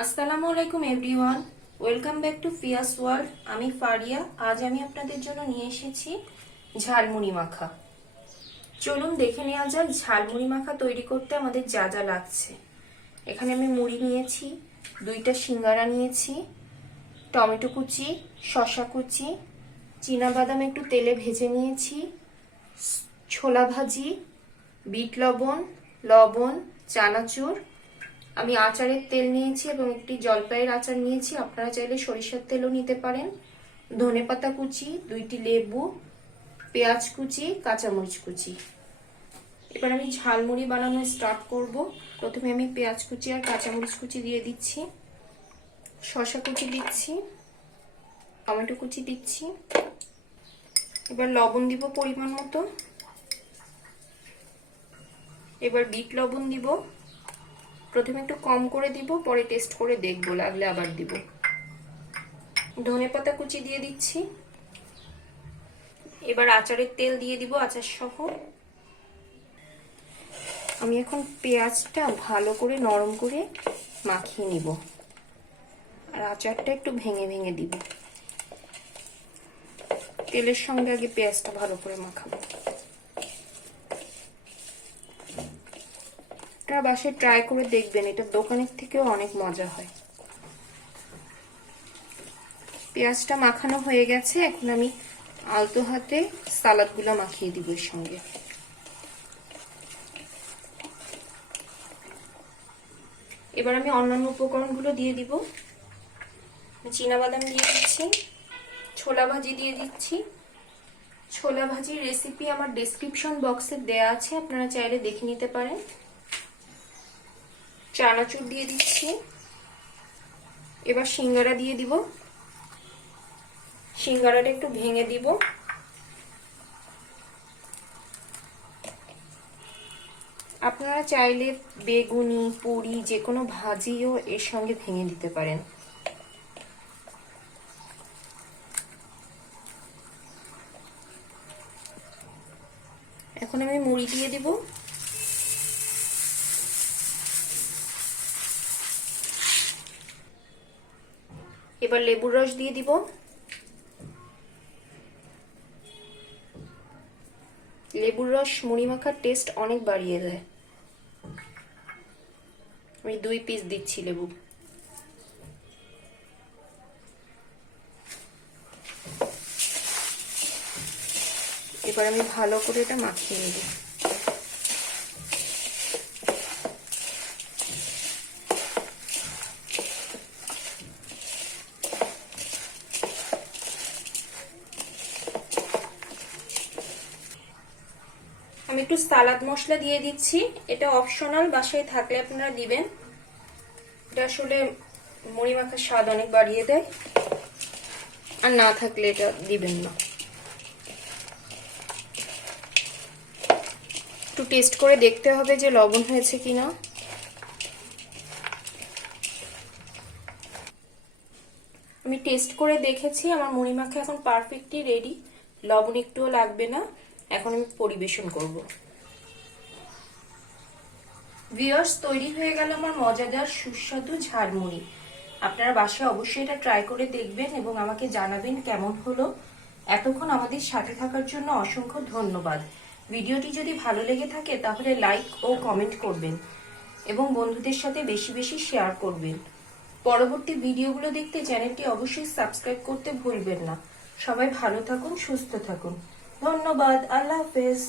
আসসালামুআলাইকুম everyone, welcome back to Fiya's world. আমি ফারিয়া। আজ আমি আপনাদের জন্য নিয়ে এসেছি ঝালমুড়ি মাখা। চলুন দেখে নেওয়া যাক ঝালমুড়ি মাখা তৈরি করতে আমাদের যা যা লাগছে। এখানে আমি মুড়ি নিয়েছি, 2টা সিঙ্গারা নিয়েছি, টমেটো কুচি, শসা কুচি, চীনাবাদাম একটু তেলে ভেজে নিয়েছি, ছোলা ভাজি, বিট লবণ, লবণ, চানাচুর। আমি আচারের তেল নিয়েছি এবং একটি জলপাইয়ের আচার নিয়েছি, আপনারা চাইলে সরিষার তেলও নিতে পারেন। ধনেপাতা কুচি, 2টি লেবু, পেঁয়াজ কুচি, কাঁচামরিচ কুচি। এবার আমি ঝালমুড়ি বানানো স্টার্ট করব। প্রথমে আমি পেঁয়াজ কুচি আর কাঁচামরিচ কুচি দিয়ে দিচ্ছি, শসা কুচি দিচ্ছি, টমেটো কুচি দিচ্ছি। এবার লবণ দিব পরিমাণ মতো। এবার বিট লবণ দিব, প্রথমে একটু কম করে দিব, পরে টেস্ট করে দেখব, লাগলে আবার দিব। ধনেপাতা কুচি দিয়ে দিচ্ছি। এবার আচারের তেল দিয়ে দিব আচার সহ। আমি এখন পেঁয়াজটা ভালো করে নরম করে মাখিয়ে নিব, আর আচারটা একটু ভেঙে ভেঙে দিব। তেলের সঙ্গে আগে পেঁয়াজটা ভালো করে মাখাবো। এটা বাসায় ট্রাই করে দেখবেন, এটা দোকানের থেকেও অনেক মজা হয়। পেঁয়াজটা মাখানো হয়ে গেছে, এখন আমি আলতো হাতে সালাদগুলো মাখিয়ে দিব এর সঙ্গে। এবার আমি অন্যান্য উপকরণগুলো দিয়ে দিব। চীনাবাদাম দিয়ে দিচ্ছি, ছোলা ভাজি দিয়ে দিচ্ছি। ছোলা ভাজির রেসিপি আমার ডেসক্রিপশন বক্সে দেয়া আছে, আপনারা চাইলে দেখে নিতে পারেন। চানাচুর দিয়ে দিচ্ছি। এবার সিঙ্গারা দিয়ে দিব, সিঙ্গারাটা একটু ভেঙে দিব। আপনারা চাইলে বেগুনি, পুরি যে কোনো ভাজিও এর সঙ্গে ভেঙে দিতে পারেন। এখন আমি মুড়ি দিয়ে দিব। এবার লেবুর রস দিয়ে দিব। লেবুর রস মুড়ি মাখার টেস্ট অনেক বাড়িয়ে দেয়। আমি 2 পিস দিচ্ছি লেবু। এবার আমি ভালো করে এটা মাখিয়ে নেব। আমি একটু সালাদ মশলা দিয়ে দিচ্ছি, এটা অপশনাল, বাসায় থাকলে আপনারা দিবেন। এটা আসলে মুড়ি মাখার স্বাদ অনেক বাড়িয়ে দেয়, আর না থাকলে এটা দিবেন না। একটু টেস্ট করে দেখতে হবে যে লবণ হয়েছে কিনা। আমি টেস্ট করে দেখেছি, আমার মুড়ি মাখা এখন পারফেক্টলি রেডি, লবণ একটুও লাগবে না। এখন আমি পরিবেশন করব। ভিউয়ার্স, তৈরি হয়ে গেল আমার মজাদার সুস্বাদু ঝালমুড়ি। আপনারা বাসায় অবশ্যই এটা ট্রাই করে দেখবেন এবং আমাকে জানাবেন কেমন হলো। এতক্ষণ আমাদের সাথে থাকার জন্য অসংখ্য ধন্যবাদ। ভিডিওটি যদি ভালো লেগে থাকে তাহলে লাইক ও কমেন্ট করবেন এবং বন্ধুদের সাথে বেশি বেশি শেয়ার করবেন। পরবর্তী ভিডিওগুলো দেখতে চ্যানেলটি অবশ্যই সাবস্ক্রাইব করতে ভুলবেন না। সবাই ভালো থাকুন, সুস্থ থাকুন। ধন্যবাদ। আল্লাহ হাফেজ।